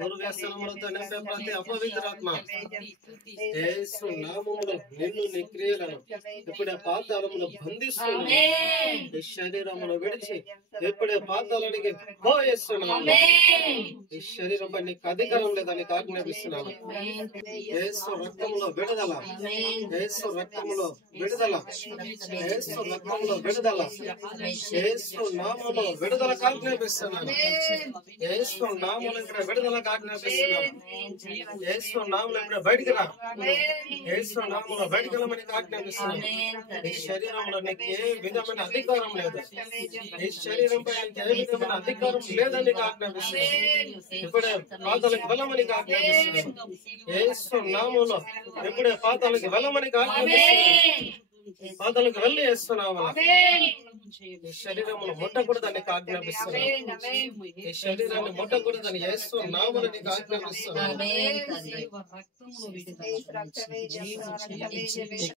దుర్వ్యసనములతో నింపే ప్రతి అపవిత్రాత్మ యేసు నామములో నిన్ను నీ క్రియలను ఇప్పుడే పాతాళమును బంధిస్తున్నాను. ఈ శరీరమును విడిచి ఇప్పుడే పాతాళానికి పోయేస్తున్నాను. ఈ శరీరంపై నీకు అధికారం లేదా నీకు ఆజ్ఞాపిస్తున్నాను. యేసు రక్తములో విడుదల, యేసు రక్తములో విడుదల, యేసు రక్తములో విడుదల, యేసు నామములో విడుదలకు ఆజ్ఞాపిస్తున్నాను. యేసు నామములో ఇక్కడ విడుదలకు ఆజ్ఞాపిస్తున్నాను. యేసు నామములో ఇక్కడ బయటికి రా. యేసు నామములో బయటికి రమ్మని ఆజ్ఞాపిస్తున్నాను. ఈ శరీరంలో నీకు ఏ విధమైన అధికారం లేదు. ఈ శరీరంపై నీకు ఏ విధమైన అధికారం లేదని నీకు ఆజ్ఞాపిస్తున్నాను. ఇప్పుడే పాతాళకి వెళ్ళమని ఆజ్ఞాపిస్తున్నాను. యేసు నామములో ఇప్పుడే పాతాళకి వెళ్ళమని ఆజ్ఞాపిస్తున్నాను. పాతాళకి వెళ్ళి వేస్తున్నావా? ఈ శరీరమును ముట్టకూడదని నీకు ఆజ్ఞాపిస్తున్నాను. ఈ శరీరాన్ని ముట్టకూడదని యేసు నామములో నీకు ఆజ్ఞాపిస్తున్నాను.